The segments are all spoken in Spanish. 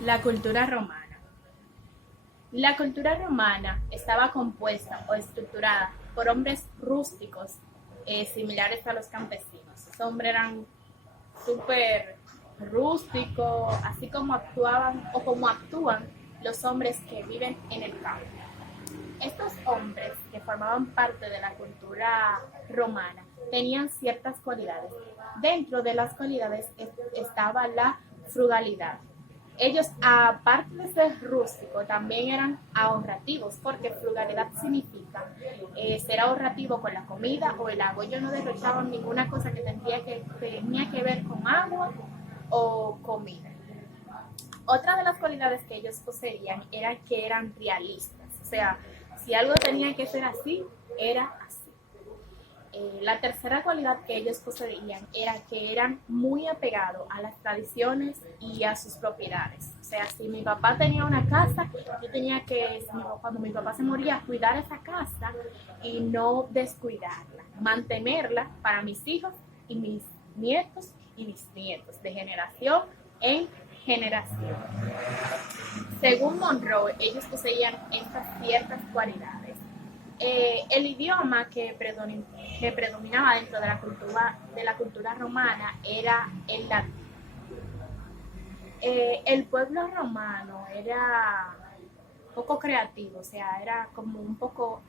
La cultura romana. La cultura romana estaba compuesta o estructurada por hombres rústicos similares a los campesinos. Esos hombres eran súper rústicos, así como actuaban o como actúan los hombres que viven en el campo. Estos hombres que formaban parte de la cultura romana tenían ciertas cualidades. Dentro de las cualidades estaba la frugalidad. Ellos, aparte de ser rústicos, también eran ahorrativos, porque frugalidad significa ser ahorrativo con la comida o el agua. Ellos no derrochaban ninguna cosa que tenía que ver con agua o comida. Otra de las cualidades que ellos poseían era que eran realistas, o sea, si algo tenía que ser así, era así. La tercera cualidad que ellos poseían era que eran muy apegados a las tradiciones y a sus propiedades. O sea, si mi papá tenía una casa, yo tenía que, cuando mi papá se moría, cuidar esa casa y no descuidarla, mantenerla para mis hijos y mis nietos y bisnietos, de generación en generación. Según Monroe, ellos poseían estas ciertas cualidades. El idioma que predominaba dentro de la cultura romana era el latín. El pueblo romano era poco creativo, o sea, era como un poco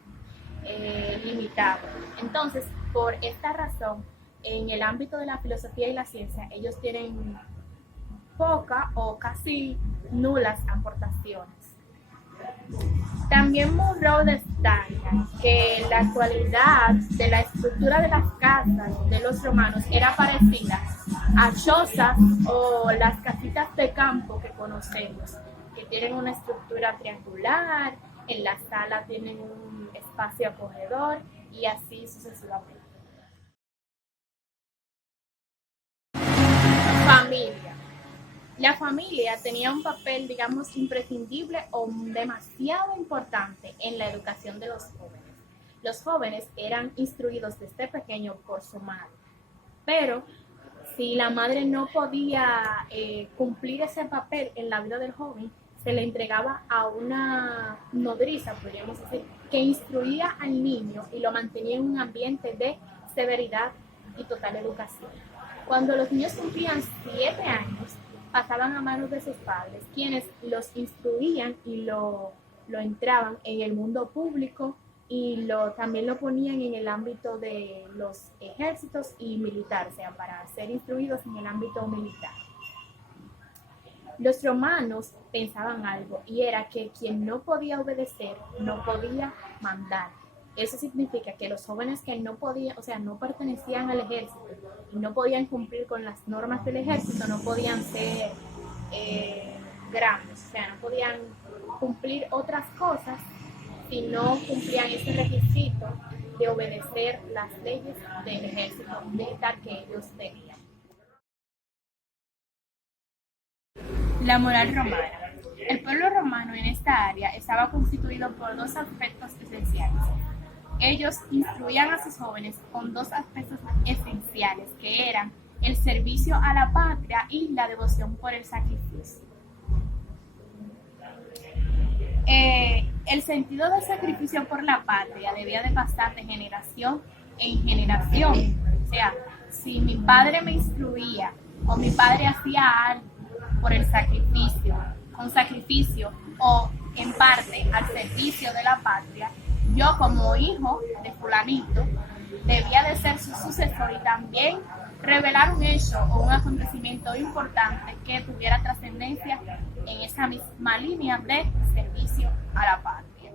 limitado. Entonces, por esta razón, en el ámbito de la filosofía y la ciencia, ellos tienen poca o casi nulas aportaciones. También Monroe destaca que la cualidad de la estructura de las casas de los romanos era parecida a chozas o las casitas de campo que conocemos, que tienen una estructura triangular, en la sala tienen un espacio acogedor y así sucesivamente. Familia. La familia tenía un papel, digamos, imprescindible o demasiado importante en la educación de los jóvenes. Los jóvenes eran instruidos desde pequeño por su madre, pero si la madre no podía cumplir ese papel en la vida del joven, se le entregaba a una nodriza, podríamos decir, que instruía al niño y lo mantenía en un ambiente de severidad y total educación. Cuando los niños cumplían 7 años, pasaban a manos de sus padres, quienes los instruían y lo entraban en el mundo público y también lo ponían en el ámbito de los ejércitos y militares, o sea, para ser instruidos en el ámbito militar. Los romanos pensaban algo y era que quien no podía obedecer no podía mandar. Eso significa que los jóvenes que no podían, o sea, no pertenecían al ejército y no podían cumplir con las normas del ejército, no podían ser grandes, o sea, no podían cumplir otras cosas si no cumplían ese requisito de obedecer las leyes del ejército militar que ellos tenían. La moral romana. El pueblo romano en esta área estaba constituido por dos aspectos esenciales. Ellos instruían a sus jóvenes con dos aspectos esenciales, que eran el servicio a la patria y la devoción por el sacrificio. El sentido del sacrificio por la patria debía de pasar de generación en generación. O sea, si mi padre me instruía o mi padre hacía algo por el sacrificio, con sacrificio o en parte al servicio de la patria, yo como hijo de fulanito debía de ser su sucesor y también revelar un hecho o un acontecimiento importante que tuviera trascendencia en esa misma línea de servicio a la patria.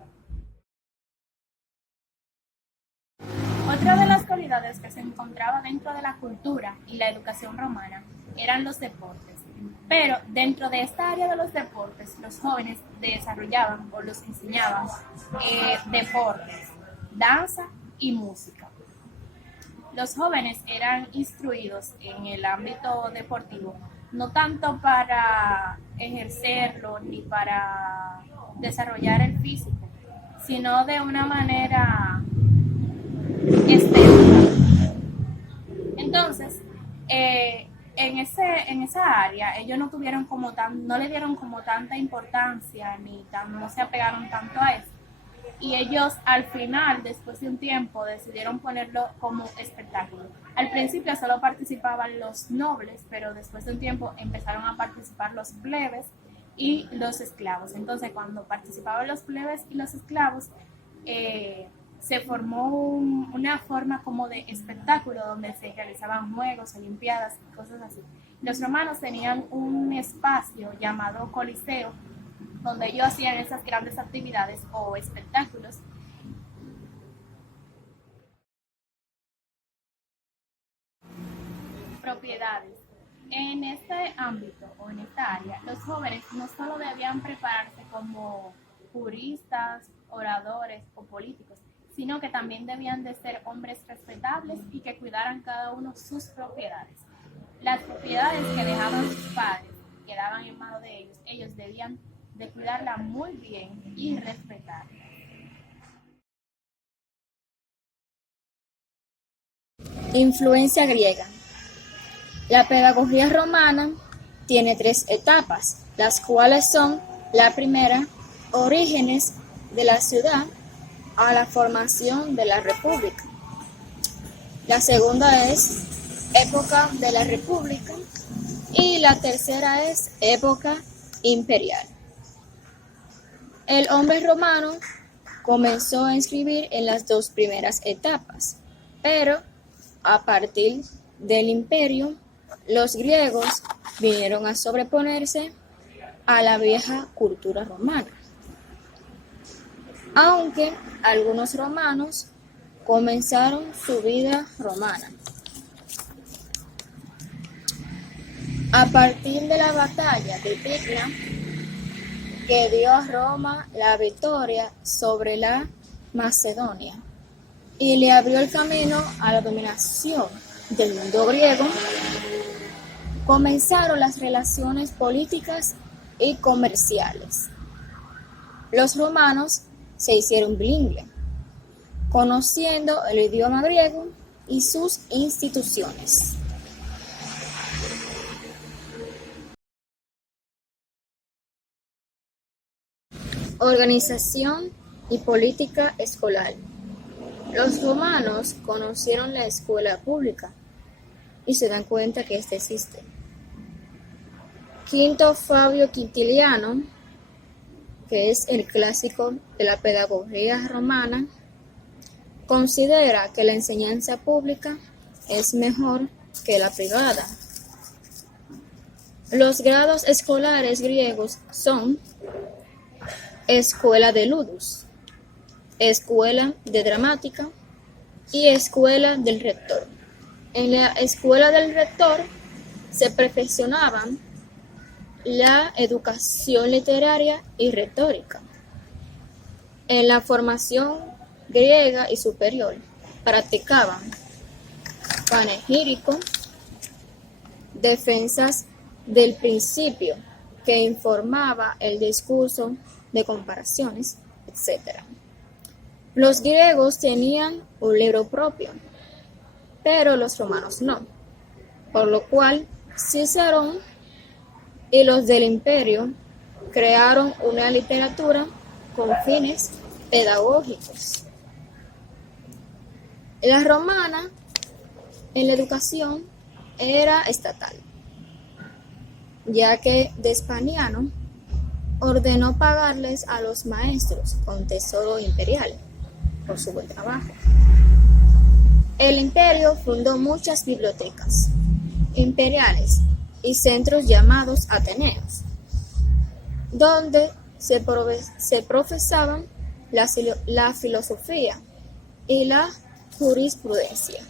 Otra de las cualidades que se encontraba dentro de la cultura y la educación romana eran los deportes. Pero dentro de esta área de los deportes, los jóvenes desarrollaban o los enseñaban deportes, danza y música. Los jóvenes eran instruidos en el ámbito deportivo, no tanto para ejercerlo ni para desarrollar el físico, sino de una manera estética. Entonces, en esa área ellos no tuvieron no le dieron como tanta importancia no se apegaron tanto a eso. Y ellos al final, después de un tiempo, decidieron ponerlo como espectáculo. Al principio solo participaban los nobles, pero después de un tiempo empezaron a participar los plebes y los esclavos. Entonces, cuando participaban los plebes y los esclavos, se formó una forma como de espectáculo donde se realizaban juegos, olimpiadas y cosas así. Los romanos tenían un espacio llamado Coliseo, donde ellos hacían esas grandes actividades o espectáculos. Propiedades. En este ámbito o en esta área, los jóvenes no solo debían prepararse como juristas, oradores o políticos, sino que también debían de ser hombres respetables y que cuidaran cada uno sus propiedades. Las propiedades que dejaban sus padres quedaban en manos de ellos, ellos debían de cuidarla muy bien y respetarla. Influencia griega. La pedagogía romana tiene 3 etapas, las cuales son: la primera, orígenes de la ciudad a la formación de la república. La segunda es época de la república y la tercera es época imperial. El hombre romano comenzó a escribir en las 2 primeras etapas, pero a partir del imperio, los griegos vinieron a sobreponerse a la vieja cultura romana. Aunque algunos romanos comenzaron su vida romana. A partir de la batalla de Pydna, que dio a Roma la victoria sobre la Macedonia y le abrió el camino a la dominación del mundo griego, comenzaron las relaciones políticas y comerciales. Los romanos se hicieron bilingües, conociendo el idioma griego y sus instituciones. Organización y política escolar. Los romanos conocieron la escuela pública y se dan cuenta que ésta existe. Quinto Fabio Quintiliano, que es el clásico de la pedagogía romana, considera que la enseñanza pública es mejor que la privada. Los grados escolares griegos son escuela de ludus, escuela de dramática y escuela del rector. En la escuela del rector se perfeccionaban la educación literaria y retórica. En la formación griega y superior practicaban panegírico, defensas del principio que informaba el discurso de comparaciones, etc. Los griegos tenían un libro propio, pero los romanos no, por lo cual Cicerón y los del imperio crearon una literatura con fines pedagógicos. La romana en la educación era estatal, ya que Vespasiano ordenó pagarles a los maestros con tesoro imperial por su buen trabajo. El imperio fundó muchas bibliotecas imperiales y centros llamados Ateneos, donde se profesaban la filosofía y la jurisprudencia.